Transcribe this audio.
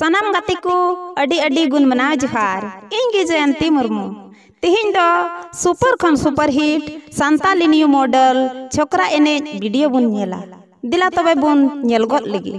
सनम गाती को अडी अडी गुण मनाव जोहार इंगे जयंती मुर्मू तिहिन दो सुपर खन super hit Santali new model छोकरा एने वीडियो बुन नेला दिला तबे बुन नेल गद लगी।